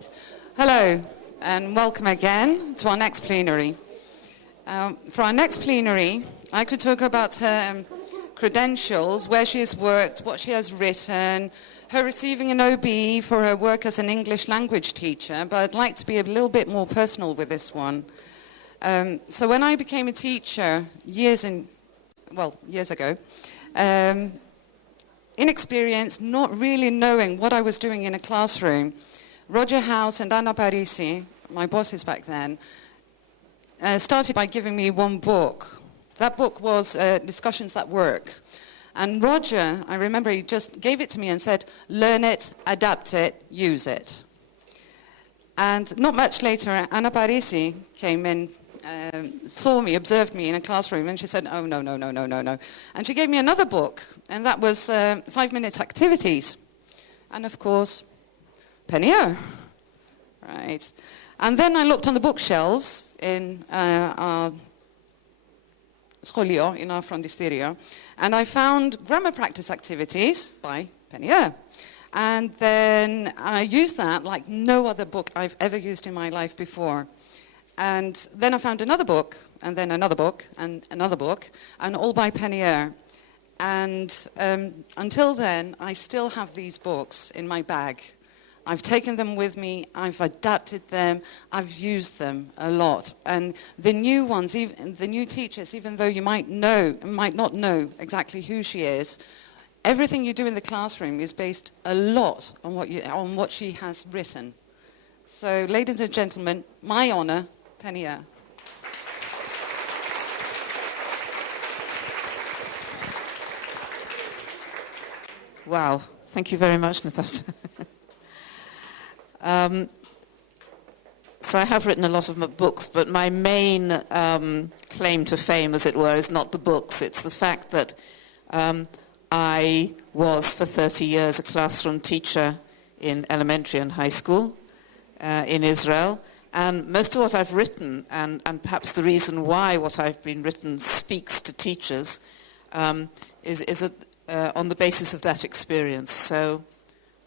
Right. Hello, and welcome again to our next plenary. For our next plenary, I could talk about her credentials, where she has worked, what she has written, her receiving an OBE for her work as an English language teacher, but I'd like to be a little bit more personal with this one. So when I became a teacher years ago, inexperienced, not really knowing what I was doing in a classroom, Roger House and Anna Parisi, my bosses back then, started by giving me one book. That book was Discussions That Work. And Roger, I remember he just gave it to me and said, learn it, adapt it, use it. And not much later, Anna Parisi came in, saw me, observed me in a classroom, and she said, oh, no. And she gave me another book, and that was 5-minute activities. And, of course, Penier. Right. And then I looked on the bookshelves in our scholio, in our frontisterio, and I found grammar practice activities by Penier. And then I used that like no other book I've ever used in my life before. And then I found another book, and then another book, and another book, and all by Penier. And until then, I still have these books in my bag. I've taken them with me, I've adapted them, I've used them a lot. And the new ones, even the new teachers, even though you might not know exactly who she is, everything you do in the classroom is based a lot on what she has written. So, ladies and gentlemen, my honor, Penier. Wow, thank you very much, Natasha. So I have written a lot of books, but my main claim to fame, as it were, is not the books. It's the fact that I was for 30 years a classroom teacher in elementary and high school in Israel. And most of what I've written, and perhaps the reason why what I've been written speaks to teachers, is on the basis of that experience. So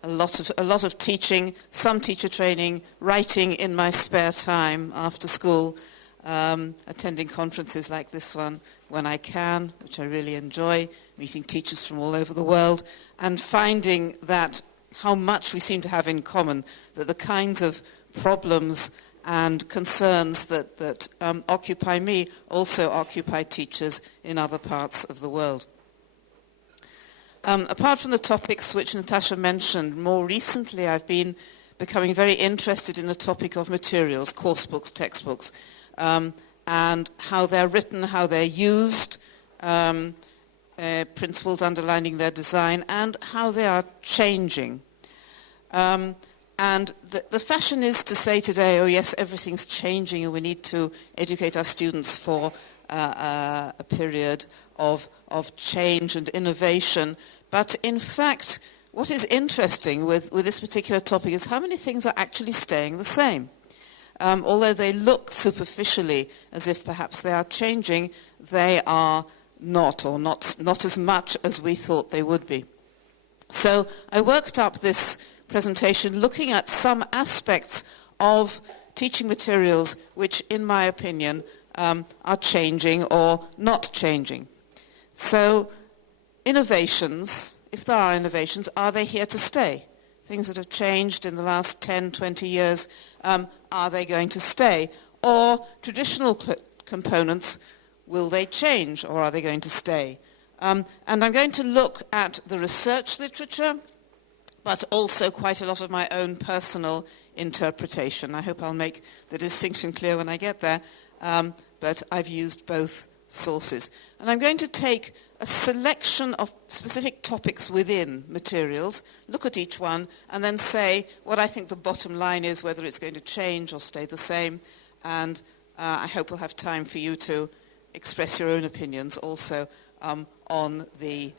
a lot of teaching, some teacher training, writing in my spare time after school, attending conferences like this one when I can, which I really enjoy, meeting teachers from all over the world, and finding that how much we seem to have in common, that the kinds of problems and concerns that occupy me also occupy teachers in other parts of the world. Apart from the topics which Natasha mentioned, more recently I've been becoming very interested in the topic of materials, course books, textbooks, and how they're written, how they're used, principles underlining their design, and how they are changing. And the fashion is to say today, oh yes, everything's changing and we need to educate our students for a period of change and innovation. But in fact, what is interesting with this particular topic is how many things are actually staying the same. Although they look superficially as if perhaps they are changing, they are not, or not as much as we thought they would be. So I worked up this presentation looking at some aspects of teaching materials which, in my opinion, are changing or not changing. So innovations, if there are innovations, are they here to stay? Things that have changed in the last 10, 20 years, are they going to stay? Or traditional components, will they change or are they going to stay? And I'm going to look at the research literature, but also quite a lot of my own personal interpretation. I hope I'll make the distinction clear when I get there, but I've used both sources. And I'm going to take a selection of specific topics within materials, look at each one, and then say what I think the bottom line is, whether it's going to change or stay the same, and I hope we'll have time for you to express your own opinions also on the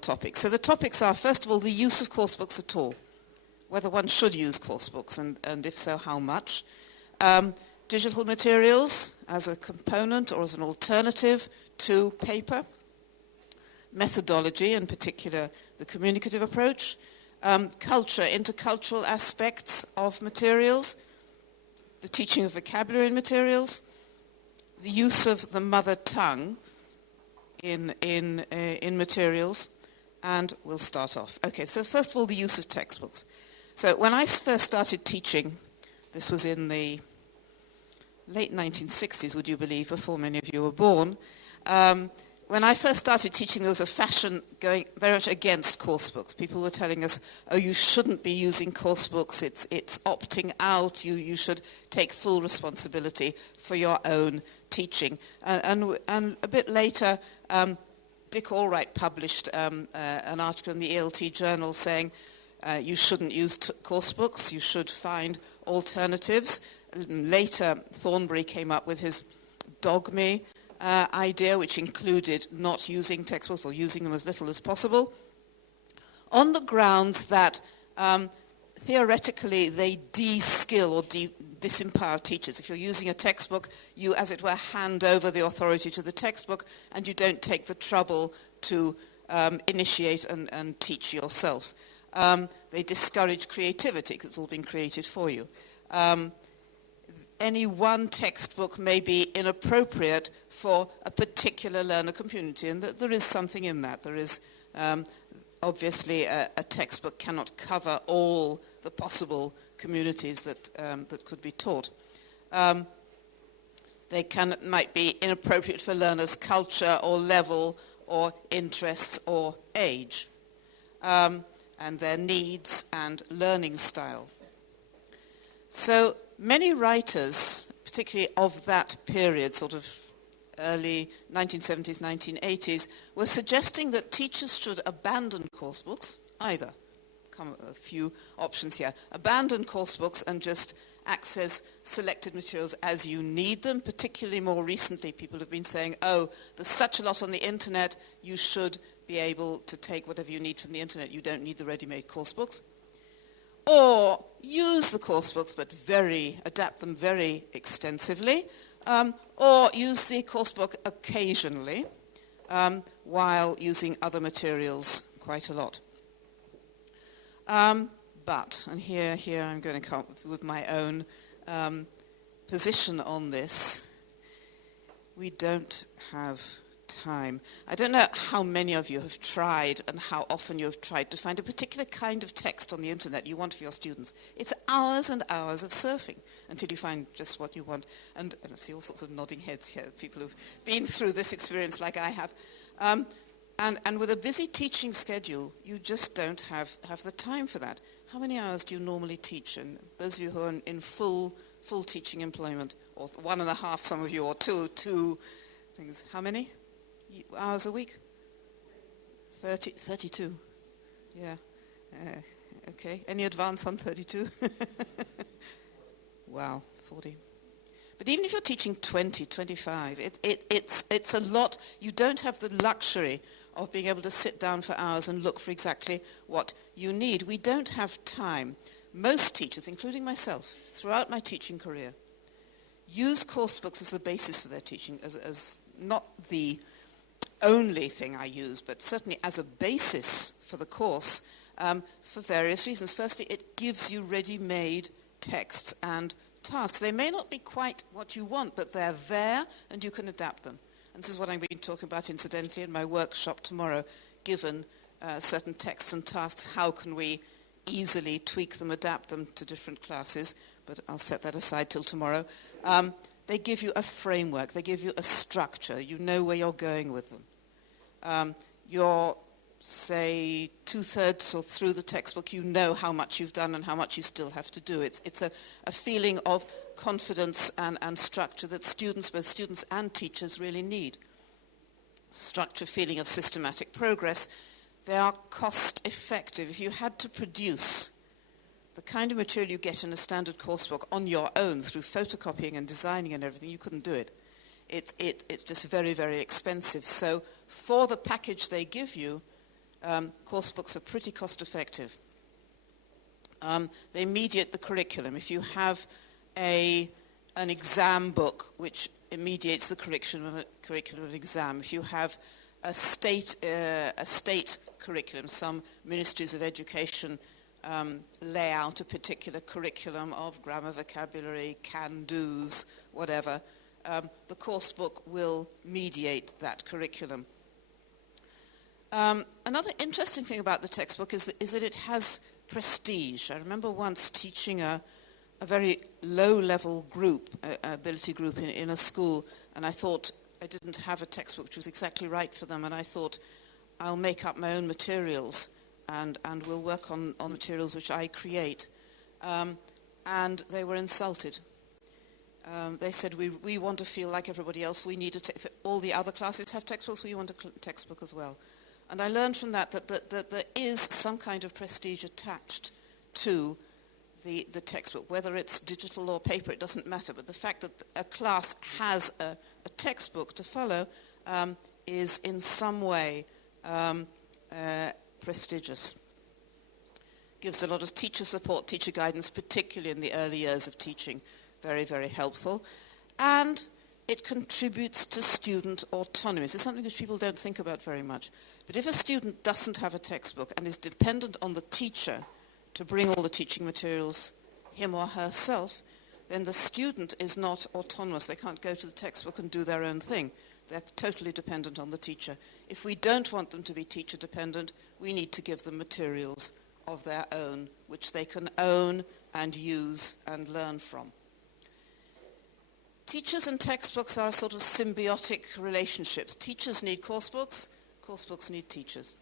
topic. So the topics are, first of all, the use of course books at all, whether one should use course books, and if so, how much. Digital materials as a component or as an alternative to paper. Methodology, in particular the communicative approach. culture, intercultural aspects of materials, the teaching of vocabulary in materials, the use of the mother tongue in materials, and we'll start off. Okay, so first of all, the use of textbooks. So when I first started teaching, this was in the late 1960s, would you believe, before many of you were born. When I first started teaching, there was a fashion going very much against course books. People were telling us, oh, you shouldn't be using course books, it's opting out, you should take full responsibility for your own teaching. And a bit later, Dick Allwright published an article in the ELT Journal saying you shouldn't use course books, you should find alternatives. Later, Thornbury came up with his dogme idea, which included not using textbooks or using them as little as possible, on the grounds that theoretically they de-skill or disempower teachers. If you're using a textbook, you, as it were, hand over the authority to the textbook, and you don't take the trouble to initiate and teach yourself. They discourage creativity because it's all been created for you. Any one textbook may be inappropriate for a particular learner community, and there is something in that. There is obviously a textbook cannot cover all the possible communities that could be taught. They might be inappropriate for learners' culture or level or interests or age, and their needs and learning style. So many writers, particularly of that period, sort of early 1970s, 1980s, were suggesting that teachers should abandon course books, either. Come a few options here. Abandon course books and just access selected materials as you need them. Particularly more recently, people have been saying, oh, there's such a lot on the internet, you should be able to take whatever you need from the internet. You don't need the ready-made course books. Or use the course books, but adapt them very extensively, or use the course book occasionally, while using other materials quite a lot. But, and here I'm going to come with my own position on this, we don't have time. I don't know how many of you have tried and how often you have tried to find a particular kind of text on the internet you want for your students. It's hours and hours of surfing until you find just what you want. And I see all sorts of nodding heads here, people who've been through this experience like I have. And with a busy teaching schedule, you just don't have the time for that. How many hours do you normally teach? And those of you who are in full teaching employment, or 1.5, some of you, or two things, how many hours a week? 32. Yeah. Okay. Any advance on 32? Wow, 40. But even if you're teaching 20, 25, it's a lot. You don't have the luxury of being able to sit down for hours and look for exactly what you need. We don't have time. Most teachers, including myself, throughout my teaching career, use course books as the basis for their teaching, as not the only thing I use, but certainly as a basis for the course, for various reasons. Firstly, it gives you ready-made texts and tasks. They may not be quite what you want, but they're there and you can adapt them. And this is what I'm going to talk about incidentally in my workshop tomorrow. Given certain texts and tasks, how can we easily tweak them, adapt them to different classes? But I'll set that aside till tomorrow. They give you a framework. They give you a structure. You know where you're going with them. You're, say, 2/3 or through the textbook. You know how much you've done and how much you still have to do. It's a feeling of confidence and structure that students, both students and teachers, really need. Structure, feeling of systematic progress. They are cost effective. If you had to produce the kind of material you get in a standard coursebook on your own through photocopying and designing and everything, you couldn't do it. It's just very, very expensive. So for the package they give you, coursebooks are pretty cost effective. They mediate the curriculum. If you have an exam book which mediates the curriculum of an exam, if you have a state curriculum. Some ministries of education lay out a particular curriculum of grammar, vocabulary, can-dos, whatever. The course book will mediate that curriculum. Another interesting thing about the textbook is that it has prestige. I remember once teaching a very low-level group, ability group in a school, and I thought I didn't have a textbook which was exactly right for them, and I thought, I'll make up my own materials, and we'll work on materials which I create. And they were insulted. They said, we want to feel like everybody else. We need if all the other classes have textbooks, we want a textbook as well. And I learned from that there is some kind of prestige attached to the textbook. Whether it's digital or paper, it doesn't matter. But the fact that a class has a textbook to follow is in some way prestigious. Gives a lot of teacher support, teacher guidance, particularly in the early years of teaching. Very, very helpful. And it contributes to student autonomy. This is something which people don't think about very much. But if a student doesn't have a textbook and is dependent on the teacher to bring all the teaching materials, him or herself, then the student is not autonomous. They can't go to the textbook and do their own thing. They're totally dependent on the teacher. If we don't want them to be teacher dependent, we need to give them materials of their own, which they can own and use and learn from. Teachers and textbooks are sort of symbiotic relationships. Teachers need course books need teachers.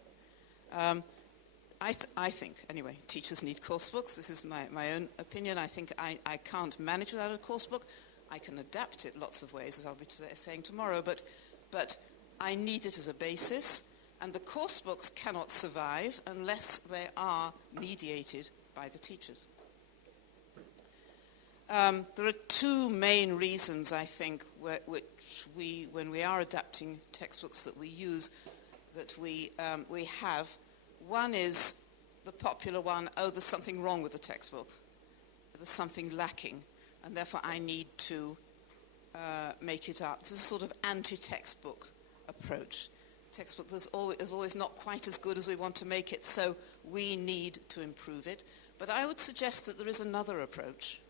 I think, anyway, teachers need course books. This is my own opinion. I think I can't manage without a course book. I can adapt it lots of ways, as I'll be saying tomorrow, but I need it as a basis, and the course books cannot survive unless they are mediated by the teachers. There are two main reasons, I think, which when we are adapting textbooks that we use, that we have. One is the popular one, there's something wrong with the textbook. There's something lacking, and therefore I need to make it up. This is a sort of anti-textbook approach. Textbook is always not quite as good as we want to make it, so we need to improve it. But I would suggest that there is another approach,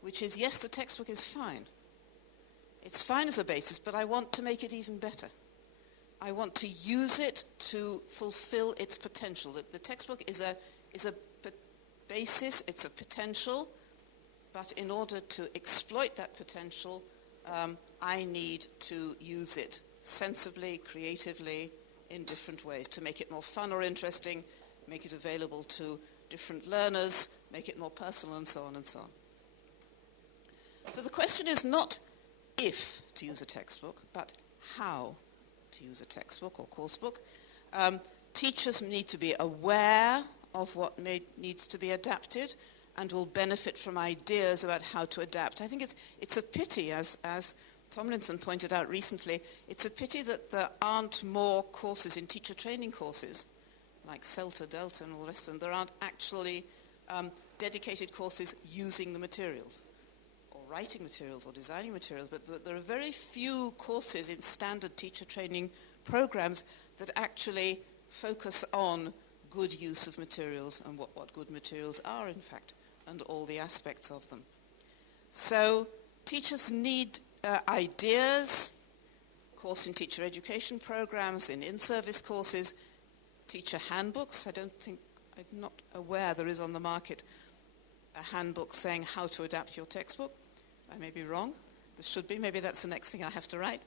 which is, yes, the textbook is fine. It's fine as a basis, but I want to make it even better. I want to use it to fulfill its potential. The textbook is a basis, it's a potential, but in order to exploit that potential, I need to use it sensibly, creatively, in different ways, to make it more fun or interesting, make it available to different learners, make it more personal, and so on and so on. So the question is not if to use a textbook, but how to use a textbook or course book. Teachers need to be aware of what needs to be adapted and will benefit from ideas about how to adapt. I think it's a pity, as Tomlinson pointed out recently, it's a pity that there aren't more courses in teacher training courses, like CELTA, Delta, and all the rest of them. There aren't actually dedicated courses using the materials, writing materials or designing materials, but there are very few courses in standard teacher training programs that actually focus on good use of materials and what good materials are, in fact, and all the aspects of them. So teachers need ideas, course in teacher education programs, in-service courses, teacher handbooks. I'm not aware there is on the market a handbook saying how to adapt your textbook. I may be wrong. There should be. Maybe that's the next thing I have to write.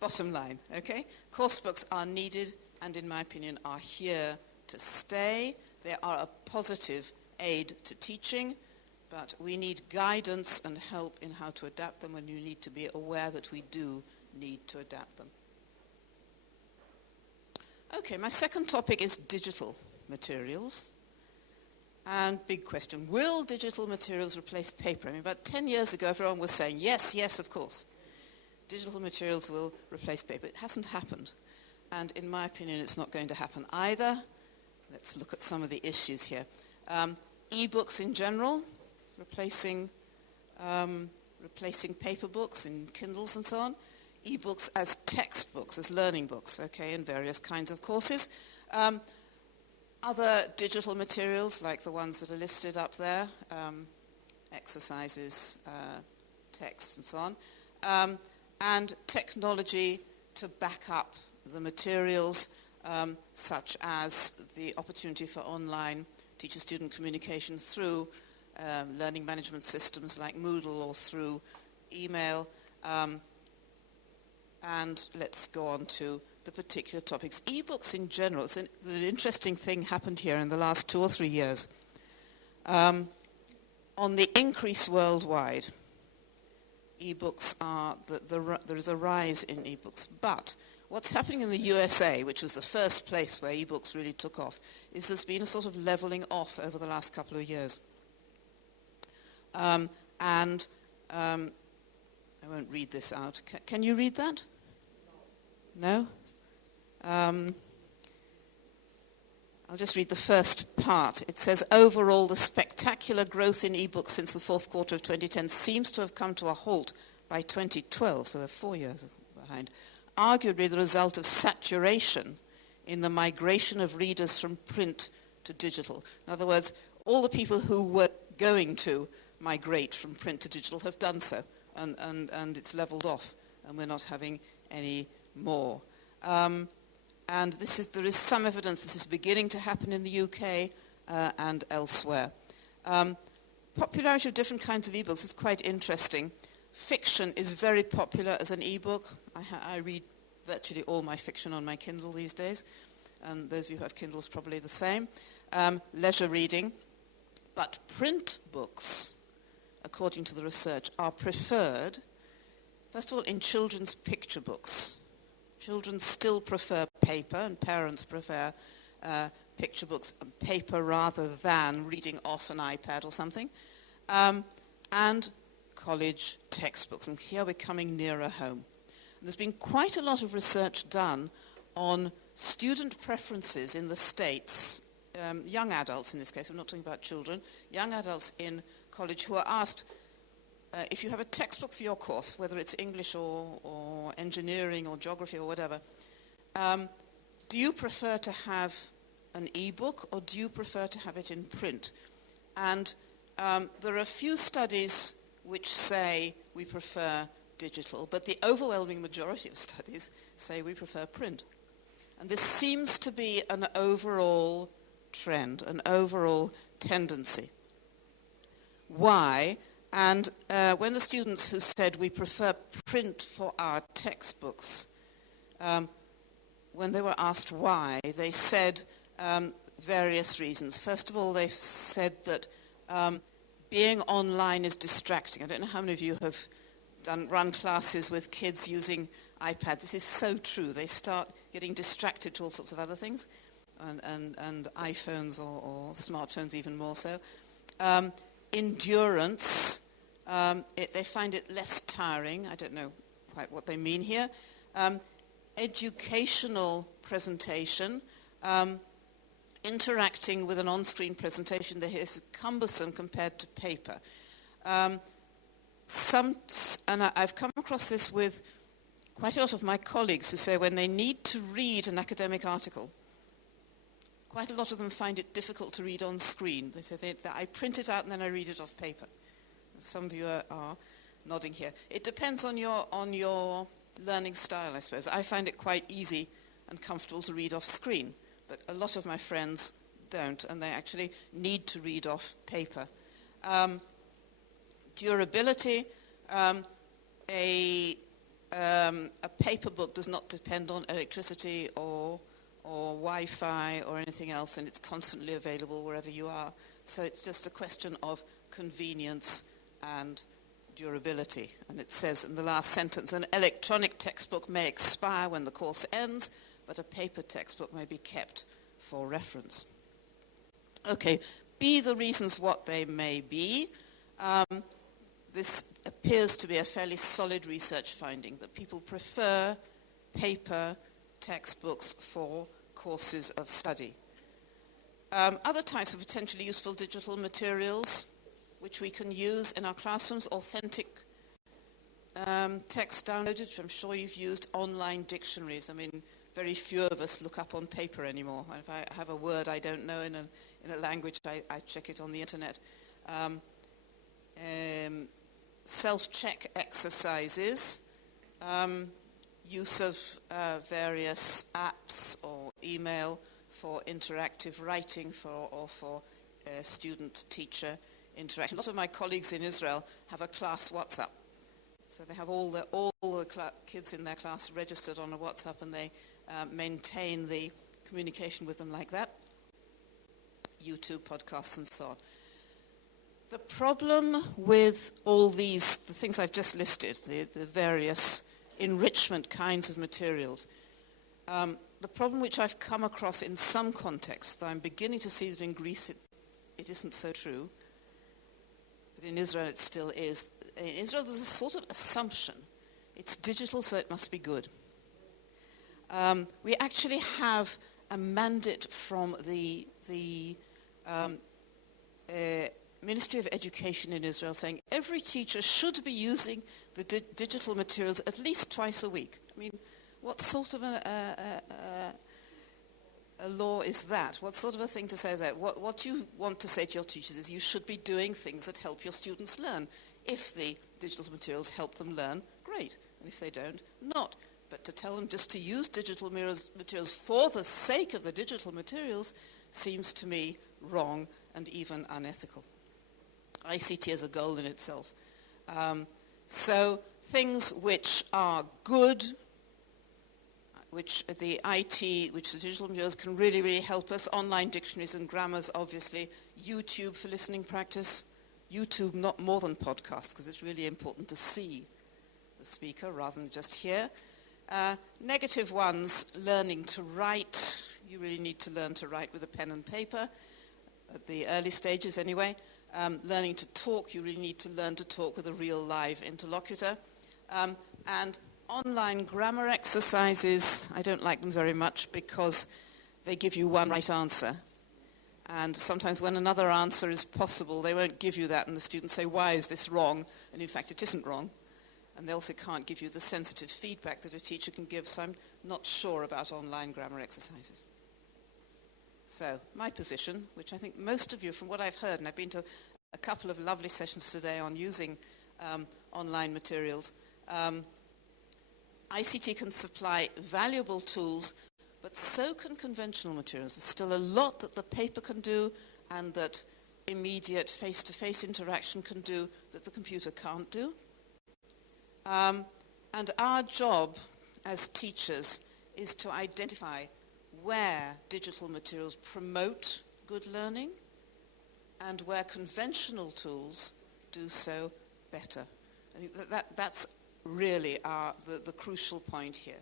Bottom line, okay? Course books are needed and, in my opinion, are here to stay. They are a positive aid to teaching, but we need guidance and help in how to adapt them, and you need to be aware that we do need to adapt them. Okay, my second topic is digital materials. And big question, will digital materials replace paper? I mean, about 10 years ago, everyone was saying, yes, yes, of course. Digital materials will replace paper. It hasn't happened. And in my opinion, it's not going to happen either. Let's look at some of the issues here. E-books in general, replacing paper books in Kindles and so on. e-books as textbooks, as learning books, okay, in various kinds of courses. Other digital materials, like the ones that are listed up there, exercises, texts, and so on, and technology to back up the materials, such as the opportunity for online teacher-student communication through learning management systems like Moodle or through email. And let's go on to the particular topics. E-books in general, it's an interesting thing happened here in the last 2 or 3 years. On the increase worldwide, e-books are, there is a rise in e-books. But what's happening in the USA, which was the first place where e-books really took off, is there's been a sort of leveling off over the last couple of years. I won't read this out. Can you read that? No? I'll just read the first part. It says, overall, the spectacular growth in e-books since the fourth quarter of 2010 seems to have come to a halt by 2012, so we're 4 years behind, arguably the result of saturation in the migration of readers from print to digital. In other words, all the people who were going to migrate from print to digital have done so, and it's leveled off, and we're not having any more. And there is some evidence this is beginning to happen in the UK and elsewhere. Popularity of different kinds of ebooks is quite interesting. Fiction is very popular as an ebook. I read virtually all my fiction on my Kindle these days, and those of you who have Kindles probably the same. Leisure reading. But print books, according to the research, are preferred, first of all, in children's picture books. Children still prefer paper, and parents prefer picture books and paper rather than reading off an iPad or something. And college textbooks. And here we're coming nearer home. And there's been quite a lot of research done on student preferences in the States, young adults in this case, we're not talking about children, young adults in college who are asked, if you have a textbook for your course, whether it's English or engineering or geography or whatever, do you prefer to have an e-book or do you prefer to have it in print? And there are a few studies which say we prefer digital, but the overwhelming majority of studies say we prefer print. And this seems to be an overall trend, an overall tendency. Why? And when the students who said we prefer print for our textbooks, when they were asked why, they said various reasons. First of all, they said that being online is distracting. I don't know how many of you have run classes with kids using iPads. This is so true. They start getting distracted to all sorts of other things, and iPhones or smartphones even more so. Endurance, they find it less tiring. I don't know quite what they mean here. Educational presentation, interacting with an on-screen presentation that is cumbersome compared to paper. And I've come across this with quite a lot of my colleagues who say when they need to read an academic article, quite a lot of them find it difficult to read on screen. They say, I print it out and then I read it off paper. Some of you are nodding here. It depends on your learning style, I suppose. I find it quite easy and comfortable to read off screen, but a lot of my friends don't, and they actually need to read off paper. Durability, a paper book does not depend on electricity or Wi-Fi or anything else, and it's constantly available wherever you are. So it's just a question of convenience and durability. And it says in the last sentence, an electronic textbook may expire when the course ends, but a paper textbook may be kept for reference. Okay, be the reasons what they may be. This appears to be a fairly solid research finding, that people prefer paper textbooks for courses of study. Other types of potentially useful digital materials which we can use in our classrooms, authentic text downloaded, which I'm sure you've used, online dictionaries. I mean, very few of us look up on paper anymore. If I have a word I don't know in a language, I check it on the internet. Self-check exercises, use of various apps or email for interactive writing or for student-teacher interaction. A lot of my colleagues in Israel have a class WhatsApp. So they have all the kids in their class registered on a WhatsApp, and they maintain the communication with them like that. YouTube, podcasts, and so on. The problem with all the things I've just listed, the various enrichment kinds of materials, the problem which I've come across in some contexts, I'm beginning to see that in Greece it isn't so true, but in Israel it still is. In Israel there's a sort of assumption. It's digital, so it must be good. We actually have a mandate from the Ministry of Education in Israel saying every teacher should be using the digital materials at least twice a week. I mean, what sort of a law is that? What sort of a thing to say is that? What you want to say to your teachers is you should be doing things that help your students learn. If the digital materials help them learn, great. And if they don't, not. But to tell them just to use digital materials for the sake of the digital materials seems to me wrong and even unethical. ICT is a goal in itself. So things which are good, which the digital materials can really, really help us. Online dictionaries and grammars, obviously. YouTube for listening practice. YouTube not more than podcasts, because it's really important to see the speaker rather than just hear. Negative ones, learning to write. You really need to learn to write with a pen and paper, at the early stages anyway. Learning to talk, you really need to learn to talk with a real live interlocutor. And online grammar exercises, I don't like them very much because they give you one right answer. And sometimes when another answer is possible, they won't give you that, and the students say, why is this wrong? And in fact, it isn't wrong. And they also can't give you the sensitive feedback that a teacher can give, so I'm not sure about online grammar exercises. So my position, which I think most of you, from what I've heard, and I've been to a couple of lovely sessions today on using online materials, ICT can supply valuable tools, but so can conventional materials. There's still a lot that the paper can do and that immediate face-to-face interaction can do that the computer can't do. And our job as teachers is to identify where digital materials promote good learning and where conventional tools do so better. I think that's really the crucial point here.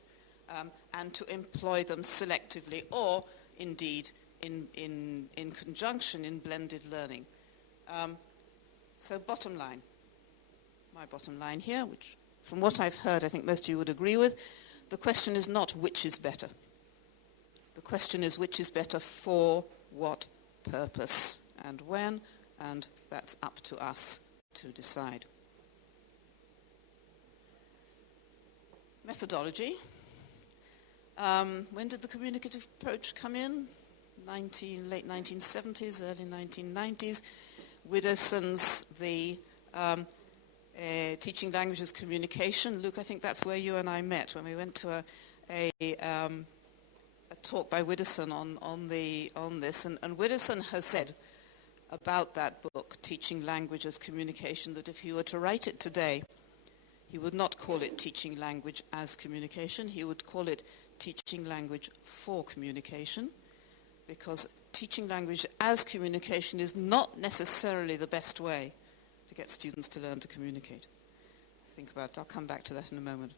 And to employ them selectively or indeed in conjunction in blended learning. So bottom line, my bottom line here, which from what I've heard I think most of you would agree with, the question is not which is better. The question is which is better for what purpose and when, and that's up to us to decide. Methodology. When did the communicative approach come in? Late 1970s, early 1990s. Widdowson's The Teaching Languages Communication. Luke, I think that's where you and I met when we went to a talk by Widdowson on this. And Widdowson has said about that book, Teaching Languages Communication, that if he were to write it today, he would not call it Teaching Language as Communication. He would call it Teaching Language for Communication, because teaching language as communication is not necessarily the best way to get students to learn to communicate. Think about it. I'll come back to that in a moment.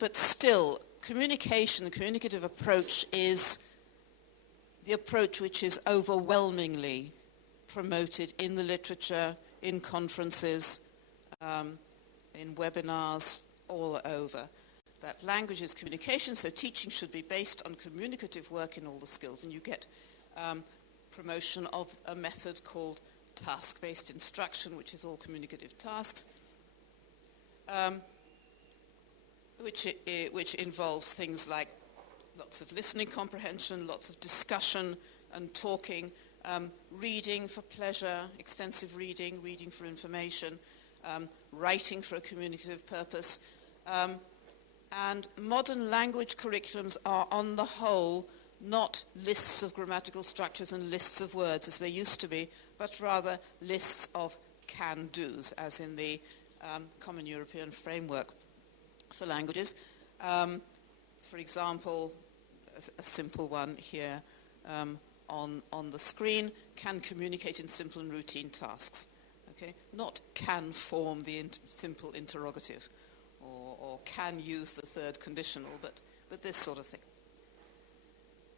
But still, communication, the communicative approach is the approach which is overwhelmingly promoted in the literature, in conferences, in webinars, all over. That language is communication, so teaching should be based on communicative work in all the skills. And you get promotion of a method called task-based instruction, which is all communicative tasks. which involves things like lots of listening comprehension, lots of discussion and talking, reading for pleasure, extensive reading, reading for information, writing for a communicative purpose. And modern language curriculums are, on the whole, not lists of grammatical structures and lists of words as they used to be, but rather lists of can-dos, as in the Common European Framework for Languages. For example, a simple one here on the screen: can communicate in simple and routine tasks. Okay? Not can form the simple interrogative, or can use the third conditional, but this sort of thing.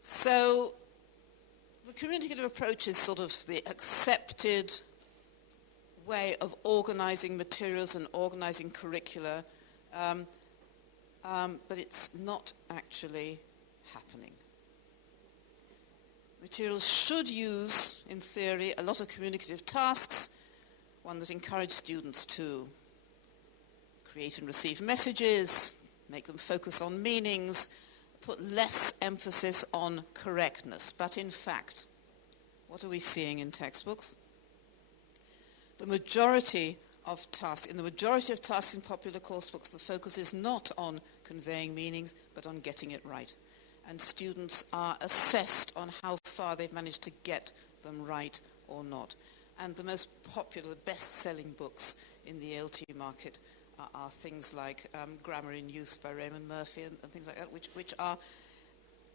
So the communicative approach is sort of the accepted way of organizing materials and organizing curricula, but it's not actually happening. Materials should use, in theory, a lot of communicative tasks, one that encourage students to create and receive messages, make them focus on meanings, put less emphasis on correctness. But in fact, what are we seeing in textbooks? In the majority of tasks in popular course books, the focus is not on conveying meanings, but on getting it right. And students are assessed on how far they've managed to get them right or not. And the most popular, best-selling books in the ALT market are things like Grammar in Use by Raymond Murphy and things like that, which are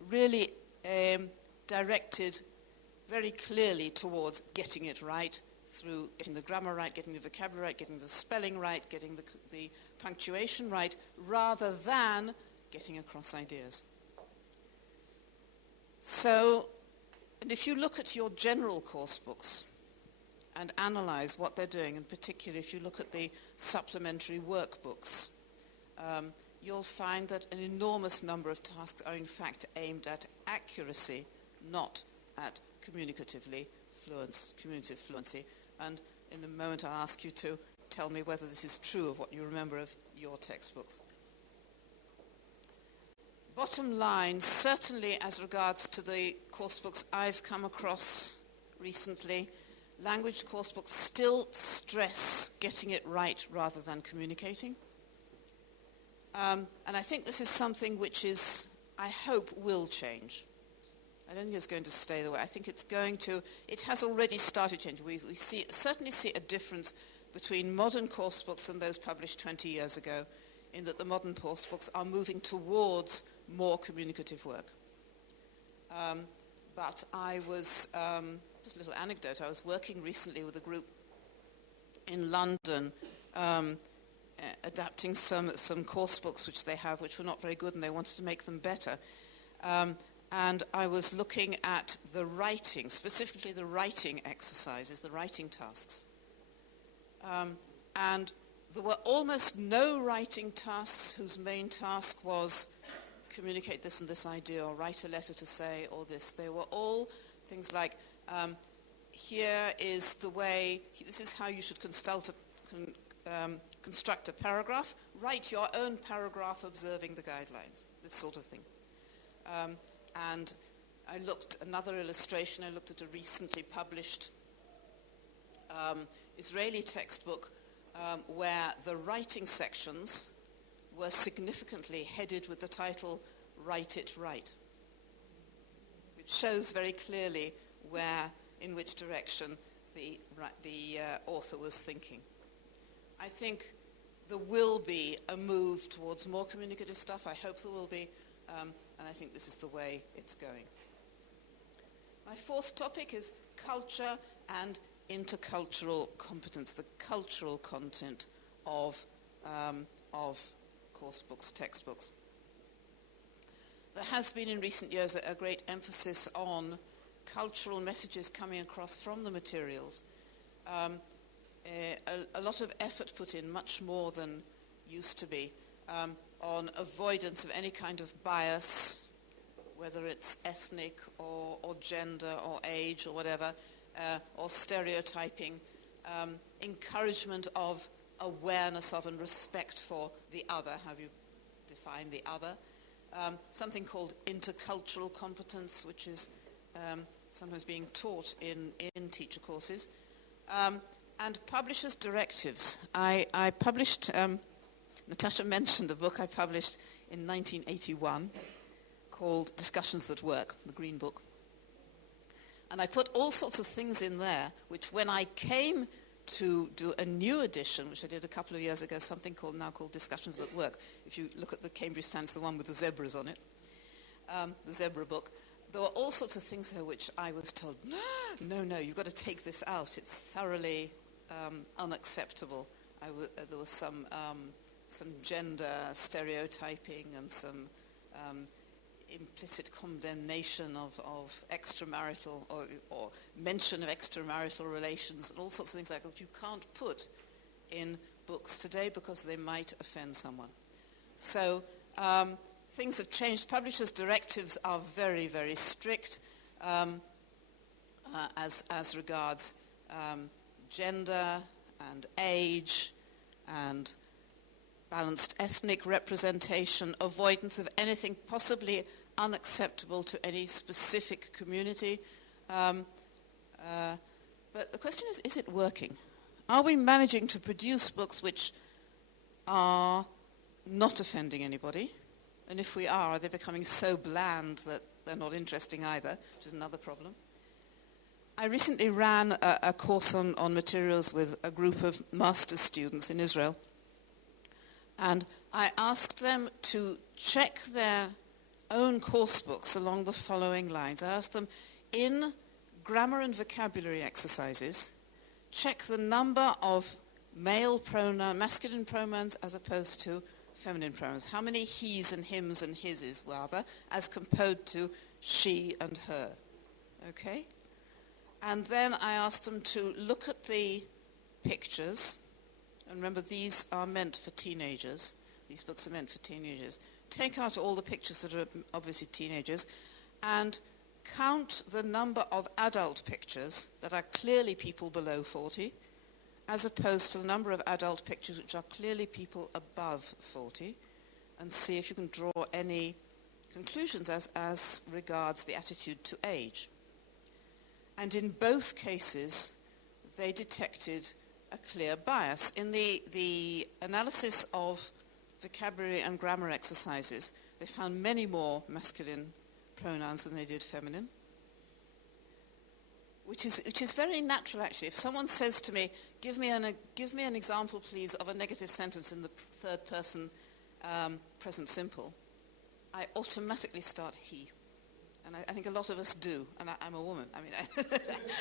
really directed very clearly towards getting it right, through getting the grammar right, getting the vocabulary right, getting the spelling right, getting the punctuation right, rather than getting across ideas. So, and if you look at your general course books and analyze what they're doing, and particularly if you look at the supplementary workbooks, you'll find that an enormous number of tasks are in fact aimed at accuracy, not at communicative fluency. And in a moment I'll ask you to tell me whether this is true of what you remember of your textbooks. Bottom line, certainly as regards to the course books I've come across recently, language course books still stress getting it right rather than communicating. And I think this is something which is, I hope, will change. I don't think it's going to stay the way. I think it has already started changing. We certainly see a difference between modern course books and those published 20 years ago, in that the modern course books are moving towards more communicative work. But I was, just a little anecdote, I was working recently with a group in London, adapting some course books which they have, which were not very good, and they wanted to make them better. And I was looking at the writing, specifically the writing exercises, the writing tasks. And there were almost no writing tasks whose main task was communicate this and this idea, or write a letter to say, or this. They were all things like, here is the way, this is how you should construct a paragraph, write your own paragraph observing the guidelines, this sort of thing. And I looked, another illustration, I looked at a recently published Israeli textbook where the writing sections were significantly headed with the title, Write It Right, which shows very clearly in which direction the author was thinking. I think there will be a move towards more communicative stuff. I hope there will be, and I think this is the way it's going. My fourth topic is culture and intercultural competence, the cultural content of course books, textbooks. There has been in recent years a great emphasis on cultural messages coming across from the materials. A lot of effort put in, much more than used to be, on avoidance of any kind of bias, whether it's ethnic or gender or age or whatever, or stereotyping, encouragement of awareness of and respect for the other. How do you define the other? Something called intercultural competence, which is sometimes being taught in teacher courses. And publishers' directives. I published, Natasha mentioned a book I published in 1981 called Discussions That Work, the Green Book. And I put all sorts of things in there, which when I came to do a new edition, which I did a couple of years ago, something now called Discussions That Work. If you look at the Cambridge Standards, the one with the zebras on it, the zebra book, there were all sorts of things there which I was told, no, you've got to take this out. It's thoroughly unacceptable. There was some gender stereotyping and some implicit condemnation of extramarital or mention of extramarital relations and all sorts of things like that you can't put in books today because they might offend someone. So things have changed. Publishers' directives are very, very strict as regards gender and age and balanced ethnic representation, avoidance of anything possibly unacceptable to any specific community. But the question is it working? Are we managing to produce books which are not offending anybody? And if we are they becoming so bland that they're not interesting either, which is another problem? I recently ran a course on materials with a group of master's students in Israel. And I asked them to check their own course books along the following lines. I asked them, in grammar and vocabulary exercises, check the number of masculine pronouns as opposed to feminine pronouns. How many he's and hims and hises, rather, as compared to she and her. Okay? And then I asked them to look at the pictures. And remember, these are meant for teenagers. These books are meant for teenagers. Take out all the pictures that are obviously teenagers and count the number of adult pictures that are clearly people below 40 as opposed to the number of adult pictures which are clearly people above 40, and see if you can draw any conclusions as regards the attitude to age. And in both cases, they detected a clear bias. In the analysis of vocabulary and grammar exercises, they found many more masculine pronouns than they did feminine, which is very natural, actually. If someone says to me, give me an example, please, of a negative sentence in the third person present simple, I automatically start he. And I think a lot of us do, and I'm a woman. I mean,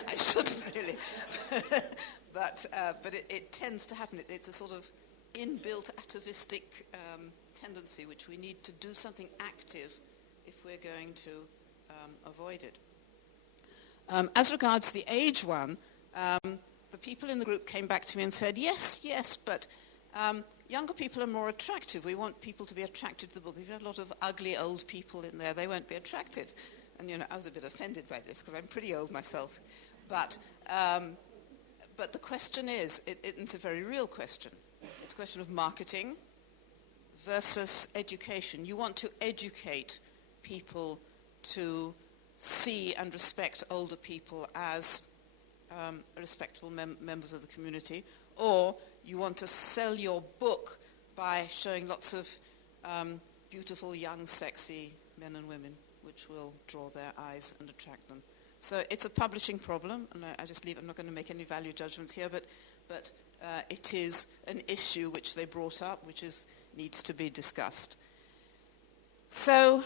I shouldn't really, but it tends to happen. It's a sort of inbuilt atavistic tendency which we need to do something active if we're going to avoid it. As regards the age one, the people in the group came back to me and said, yes, but younger people are more attractive. We want people to be attracted to the book. If you have a lot of ugly old people in there, they won't be attracted. And, I was a bit offended by this because I'm pretty old myself. But the question is, it's a very real question. It's a question of marketing versus education. You want to educate people to see and respect older people as respectable members of the community, or you want to sell your book by showing lots of beautiful, young, sexy men and women, which will draw their eyes and attract them. So it's a publishing problem, and I just leave. I'm not going to make any value judgments here, but it is an issue which they brought up, which needs to be discussed. So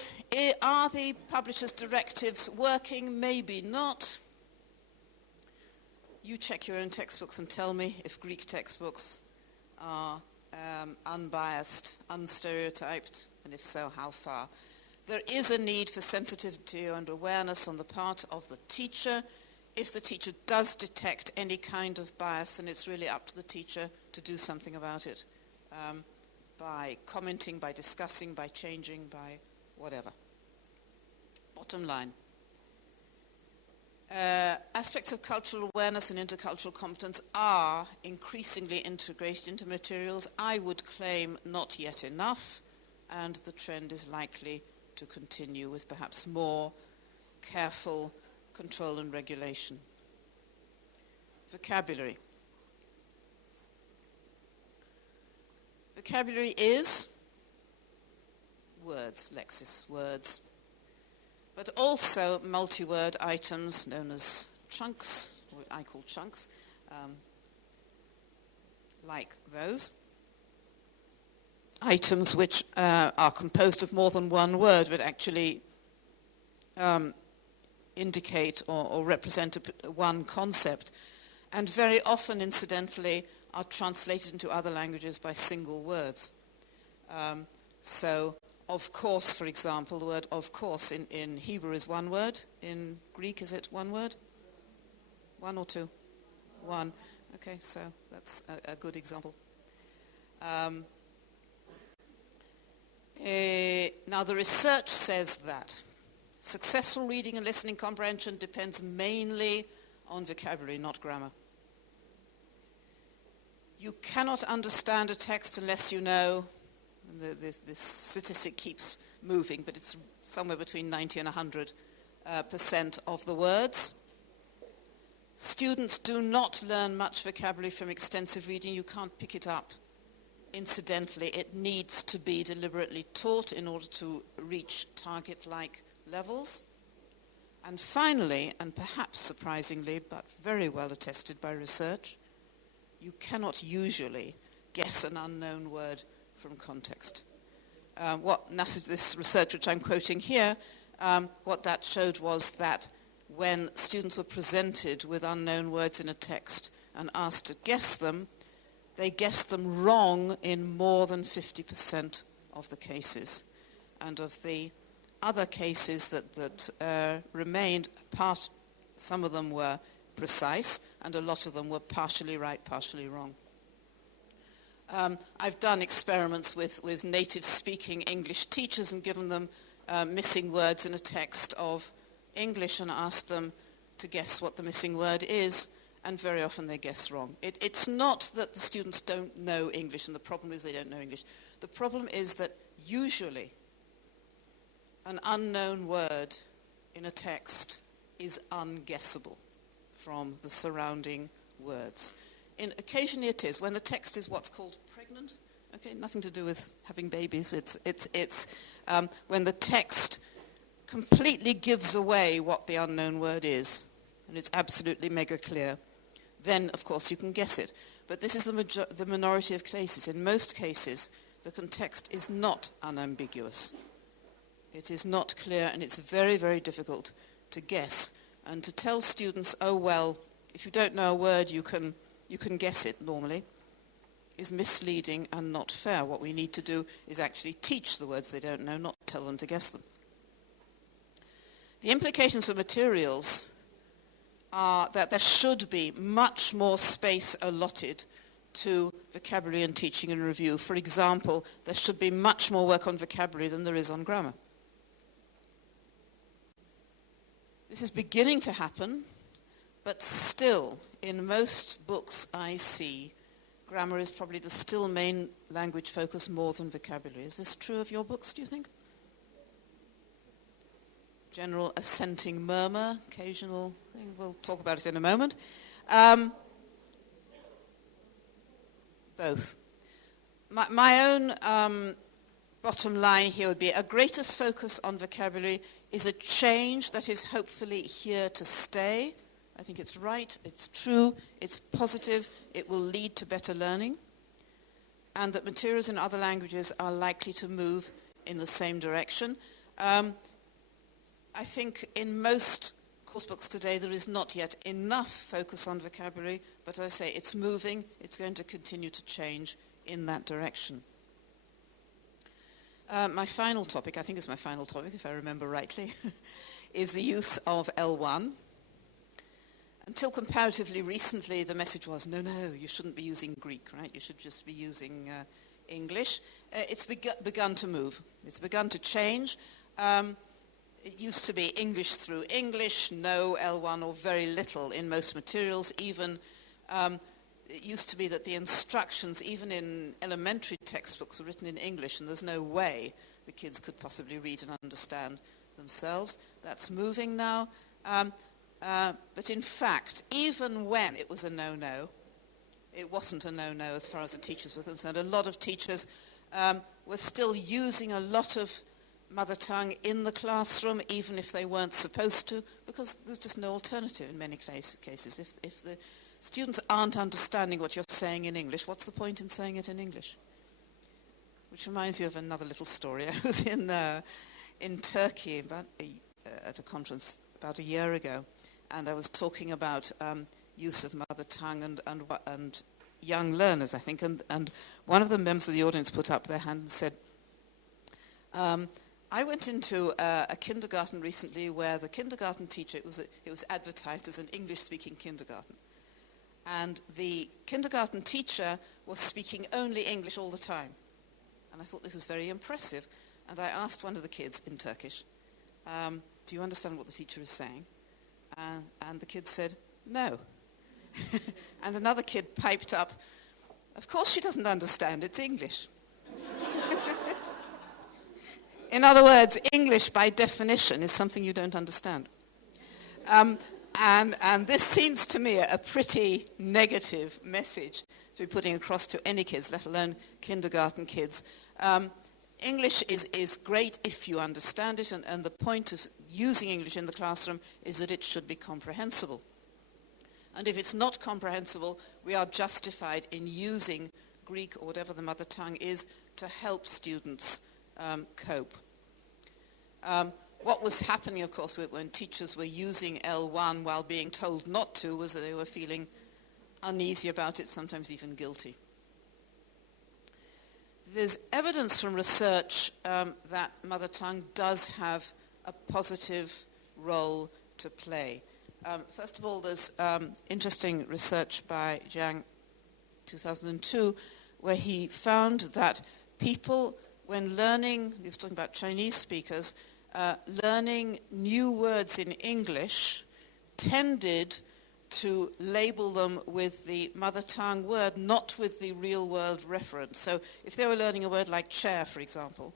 are the publishers' directives working? Maybe not. You check your own textbooks and tell me if Greek textbooks are unbiased, unstereotyped, and if so, how far. There is a need for sensitivity and awareness on the part of the teacher. If the teacher does detect any kind of bias, then it's really up to the teacher to do something about it, by commenting, by discussing, by changing, by whatever. Bottom line. Aspects of cultural awareness and intercultural competence are increasingly integrated into materials. I would claim not yet enough, and the trend is likely to continue with perhaps more careful control and regulation. Vocabulary. Vocabulary is words, lexis, words, but also multi-word items known as chunks, what I call chunks, like those. Items which are composed of more than one word, but actually indicate or represent one concept, and very often, incidentally, are translated into other languages by single words. So, of course, for example, the word of course in Hebrew is one word. In Greek, is it one word? One or two? One. Okay, so that's a good example. Now, the research says that successful reading and listening comprehension depends mainly on vocabulary, not grammar. You cannot understand a text unless you know, and this statistic keeps moving, but it's somewhere between 90 and 100% of the words. Students do not learn much vocabulary from extensive reading. You can't pick it up incidentally. It needs to be deliberately taught in order to reach target-like levels. And finally, and perhaps surprisingly, but very well attested by research, you cannot usually guess an unknown word from context. This research which I'm quoting here, what that showed was that when students were presented with unknown words in a text and asked to guess them, they guessed them wrong in more than 50% of the cases. And of the other cases that remained, some of them were precise, and a lot of them were partially right, partially wrong. I've done experiments with native-speaking English teachers and given them missing words in a text of English and asked them to guess what the missing word is, and very often they guess wrong. It's not that the students don't know English, and the problem is they don't know English. The problem is that usually an unknown word in a text is unguessable from the surrounding words. Occasionally it is, when the text is what's called pregnant, okay, nothing to do with having babies, it's when the text completely gives away what the unknown word is, and it's absolutely mega clear, then of course you can guess it. But this is the minority of cases. In most cases, the context is not unambiguous. It is not clear, and it's very, very difficult to guess. And to tell students, oh well, if you don't know a word, you can guess it normally, is misleading and not fair. What we need to do is actually teach the words they don't know, not tell them to guess them. The implications for materials are that there should be much more space allotted to vocabulary and teaching and review. For example, there should be much more work on vocabulary than there is on grammar. This is beginning to happen, but still, in most books I see, grammar is probably the still main language focus more than vocabulary. Is this true of your books, do you think? General assenting murmur, occasional thing. We'll talk about it in a moment. Both. My own bottom line here would be a greatest focus on vocabulary is a change that is hopefully here to stay. I think it's right, it's true, it's positive, it will lead to better learning, and that materials in other languages are likely to move in the same direction. I think in most course books today there is not yet enough focus on vocabulary, but as I say, it's moving, it's going to continue to change in that direction. My final topic, I think it's my final topic if I remember rightly, is the use of L1. Until comparatively recently, the message was, no, you shouldn't be using Greek, right? You should just be using English. It's begun to move. It's begun to change. it used to be English through English, no L1 or very little in most materials. Even it used to be that the instructions, even in elementary textbooks, were written in English, and there's no way the kids could possibly read and understand themselves. That's moving now. But in fact, even when it was a no-no, it wasn't a no-no as far as the teachers were concerned. A lot of teachers were still using a lot of mother tongue in the classroom, even if they weren't supposed to, because there's just no alternative in many cases. If the students aren't understanding what you're saying in English, what's the point in saying it in English? Which reminds me of another little story. I was in Turkey at a conference about a year ago, and I was talking about use of mother tongue and young learners, I think, and one of the members of the audience put up their hand and said, I went into a kindergarten recently where the kindergarten teacher, it was advertised as an English-speaking kindergarten, and the kindergarten teacher was speaking only English all the time. And I thought this was very impressive. And I asked one of the kids in Turkish, do you understand what the teacher is saying? And the kid said, no. And another kid piped up, of course she doesn't understand, it's English. In other words, English by definition is something you don't understand. And this seems to me a pretty negative message to be putting across to any kids, let alone kindergarten kids. English is great if you understand it, and the point of using English in the classroom is that it should be comprehensible. And if it's not comprehensible, we are justified in using Greek or whatever the mother tongue is to help students cope. What was happening, of course, when teachers were using L1 while being told not to, was that they were feeling uneasy about it, sometimes even guilty. There's evidence from research that mother tongue does have a positive role to play. First of all, there's interesting research by Jiang, 2002, where he found that people, when learning, he was talking about Chinese speakers, learning new words in English tended to label them with the mother tongue word, not with the real world reference. So if they were learning a word like chair, for example,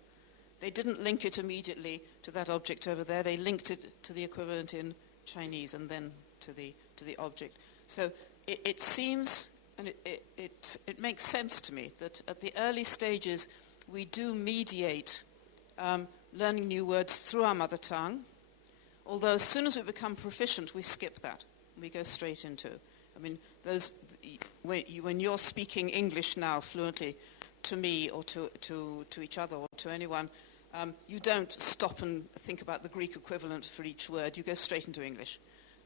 they didn't link it immediately to that object over there. They linked it to the equivalent in Chinese and then to the object. So it seems, and it makes sense to me, that at the early stages we do mediate learning new words through our mother tongue, although as soon as we become proficient, we skip that. We go straight into, I mean, when you're speaking English now fluently to me or to each other or to anyone, you don't stop and think about the Greek equivalent for each word. You go straight into English.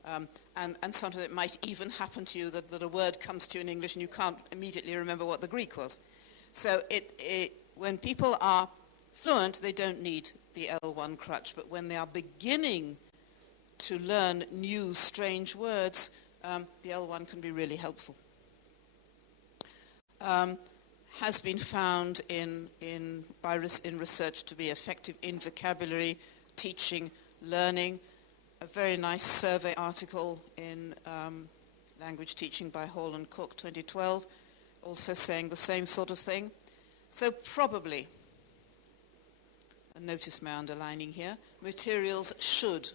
And sometimes it might even happen to you that a word comes to you in English and you can't immediately remember what the Greek was. So when people are fluent, they don't need the L1 crutch, but when they are beginning to learn new, strange words, the L1 can be really helpful. Has been found in research to be effective in vocabulary, teaching, learning. A very nice survey article in Language Teaching by Hall and Cook, 2012, also saying the same sort of thing. So probably, and notice my underlining here, materials should,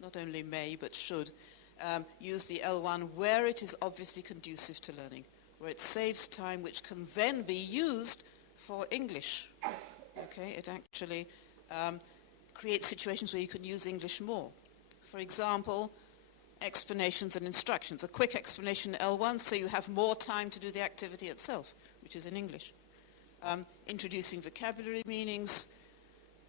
not only may, but should, use the L1 where it is obviously conducive to learning, where it saves time, which can then be used for English. Okay, it actually creates situations where you can use English more. For example, explanations and instructions. A quick explanation in L1, so you have more time to do the activity itself, which is in English. Introducing vocabulary meanings,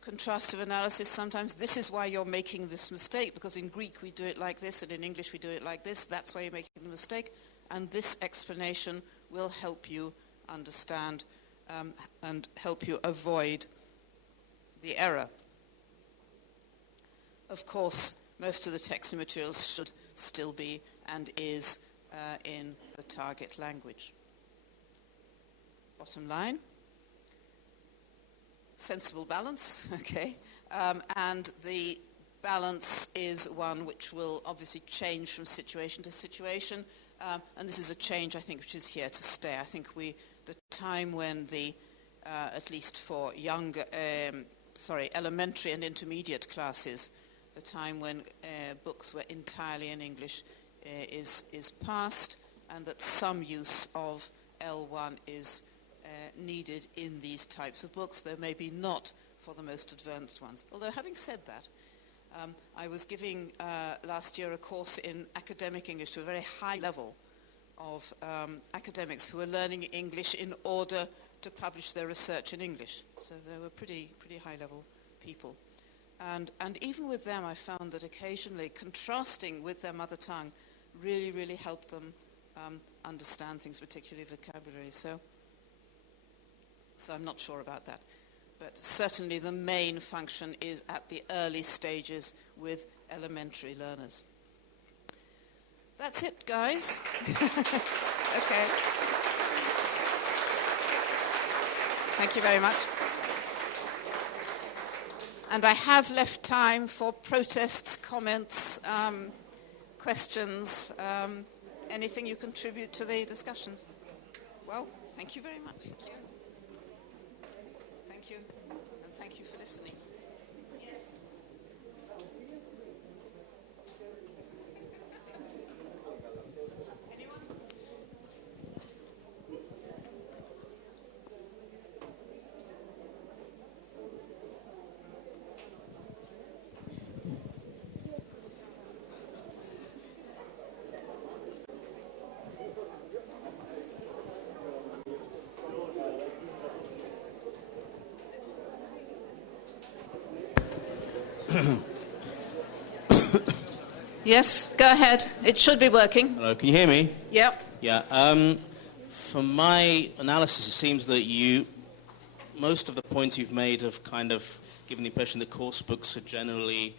contrastive analysis. Sometimes this is why you're making this mistake, because in Greek we do it like this and in English we do it like this. That's why you're making the mistake. And this explanation will help you understand and help you avoid the error. Of course, most of the text and materials should still be and is in the target language. Bottom line, sensible balance, okay, and the balance is one which will obviously change from situation to situation, and this is a change, I think, which is here to stay. I think the time when at least for elementary and intermediate classes, the time when books were entirely in English is past, and that some use of L1 is needed in these types of books, though maybe not for the most advanced ones. Although, having said that, I was giving last year a course in academic English to a very high level of academics who were learning English in order to publish their research in English. So they were pretty high-level people. And even with them, I found that occasionally contrasting with their mother tongue really, really helped them understand things, particularly vocabulary. So I'm not sure about that. But certainly the main function is at the early stages with elementary learners. That's it, guys. Okay. Thank you very much. And I have left time for protests, comments, questions, anything you contribute to the discussion. Well, thank you very much. Thank you. Thank you. And thank you for listening. Yes. Anyone? Yes, go ahead. It should be working. Hello, can you hear me? Yep. Yeah. From my analysis, it seems that most of the points you've made have kind of given the impression that course books are generally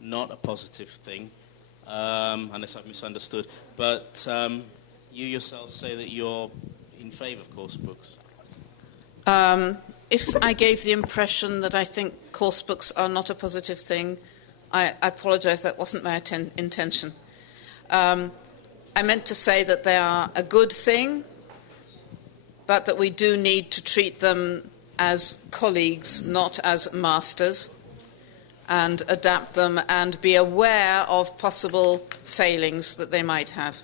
not a positive thing, unless I've misunderstood. But you yourself say that you're in favour of course books. If I gave the impression that I think course books are not a positive thing, I apologise, that wasn't my intention. I meant to say that they are a good thing, but that we do need to treat them as colleagues, not as masters, and adapt them and be aware of possible failings that they might have.